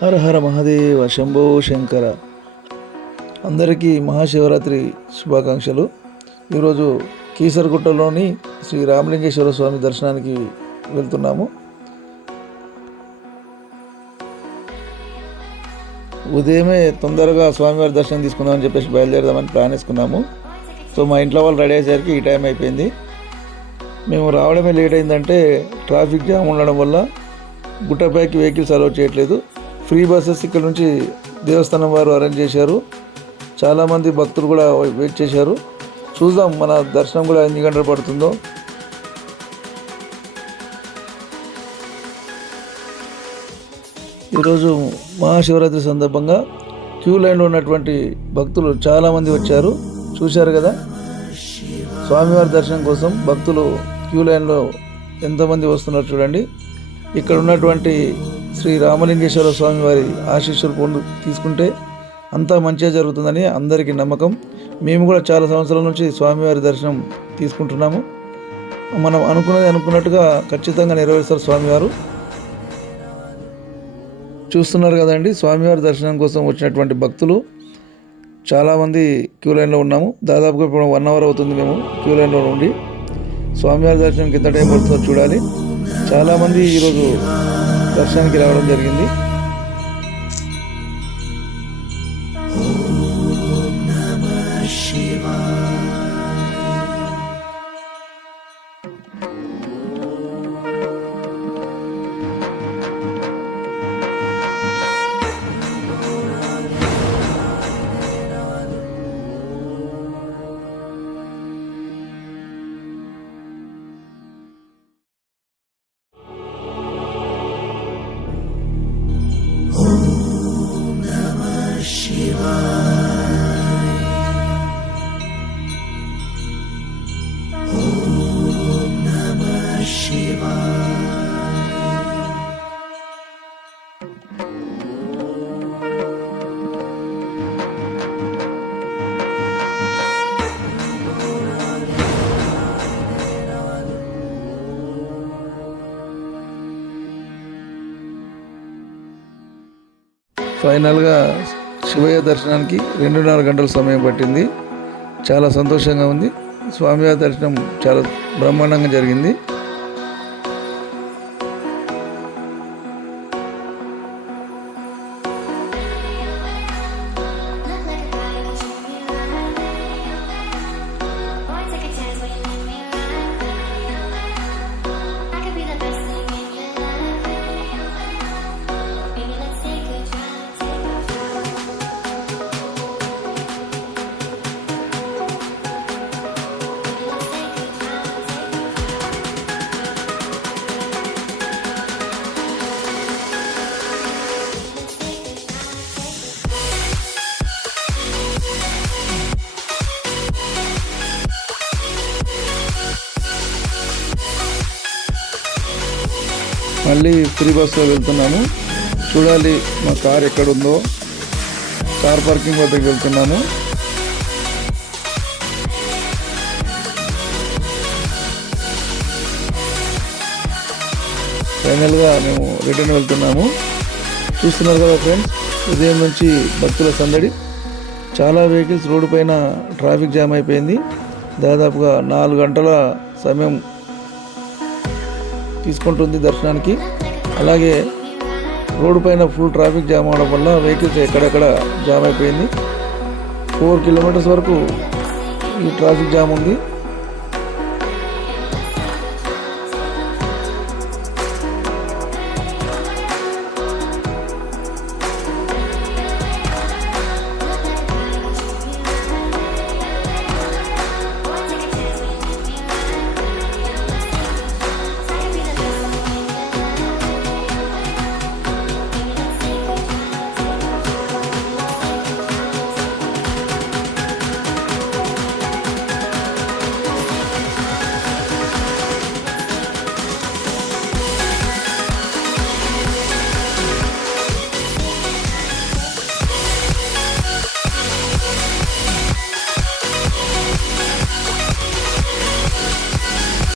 హర హర మహాదేవ శంభో శంకర. అందరికీ మహాశివరాత్రి శుభాకాంక్షలు. ఈరోజు కీసరగుట్టలోని శ్రీ రామలింగేశ్వర స్వామి దర్శనానికి వెళ్తున్నాము. ఉదయమే తొందరగా స్వామివారి దర్శనం తీసుకుందామని చెప్పేసి బయలుదేరదామని ప్లాన్ వేసుకున్నాము. సో మా ఇంట్లో వాళ్ళు రెడీ అయ్యేసరికి ఈ టైం అయిపోయింది. మేము రావడమే లేట్ అయిందంటే ట్రాఫిక్ జామ్ ఉండడం వల్ల గుట్టపైకి వెహికల్స్ అలౌ చేయట్లేదు. ఫ్రీ బస్సెస్ ఇక్కడ నుంచి దేవస్థానం వారు అరేంజ్ చేశారు. చాలామంది భక్తులు కూడా వెయిట్ చేశారు. చూద్దాం మన దర్శనం కూడా ఎన్ని గంటలు పడుతుందో. ఈరోజు మహాశివరాత్రి సందర్భంగా క్యూ లైన్లో ఉన్నటువంటి భక్తులు చాలామంది వచ్చారు. చూశారు కదా, స్వామివారి దర్శనం కోసం భక్తులు క్యూ లైన్లో ఎంతమంది వస్తున్నారు చూడండి. ఇక్కడ ఉన్నటువంటి శ్రీ రామలింగేశ్వర స్వామి వారి ఆశీస్సులు తీసుకుంటే అంతా మంచిగా జరుగుతుందని అందరికీ నమ్మకం. మేము కూడా చాలా సంవత్సరాల నుంచి స్వామివారి దర్శనం తీసుకుంటున్నాము. మనం అనుకున్నట్టుగా ఖచ్చితంగా నెరవేరుస్తారు స్వామివారు. చూస్తున్నారు కదండి, స్వామివారి దర్శనం కోసం వచ్చినటువంటి భక్తులు చాలామంది క్యూ లైన్లో ఉన్నాము. దాదాపుగా ఇప్పుడు 1 అవర్ అవుతుంది మేము క్యూ లైన్లో ఉండి. స్వామివారి దర్శనంకి ఎంత టైం పడుతుందో చూడాలి. చాలామంది ఈరోజు దర్శనానికి రావడం జరిగింది. ఫైనల్గా శివయ్య దర్శనానికి 2.5 గంటల సమయం పట్టింది. చాలా సంతోషంగా ఉంది. స్వామివారి దర్శనం చాలా బ్రహ్మాండంగా జరిగింది. మళ్ళీ ఫ్రీ బస్సులో వెళ్తున్నాము. చూడాలి మా కార్ ఎక్కడుందో. కార్ పార్కింగ్ వద్దకు వెళ్తున్నాము. ఫైనల్గా మేము రిటర్న్ వెళ్తున్నాము. చూస్తున్నారు కదా ఫ్రెండ్స్, ఉదయం నుంచి భక్తుల సందడి. చాలా వెహికల్స్ రోడ్డు పైన ట్రాఫిక్ జామ్ అయిపోయింది. దాదాపుగా 4 గంటల సమయం తీసుకుంటుంది దర్శనానికి. అలాగే రోడ్డు పైన ఫుల్ ట్రాఫిక్ జామ్ అవడం వల్ల వెహికల్స్ ఎక్కడెక్కడ జామ్ అయిపోయింది. 4 కిలోమీటర్స్ వరకు ఈ ట్రాఫిక్ జామ్ ఉంది.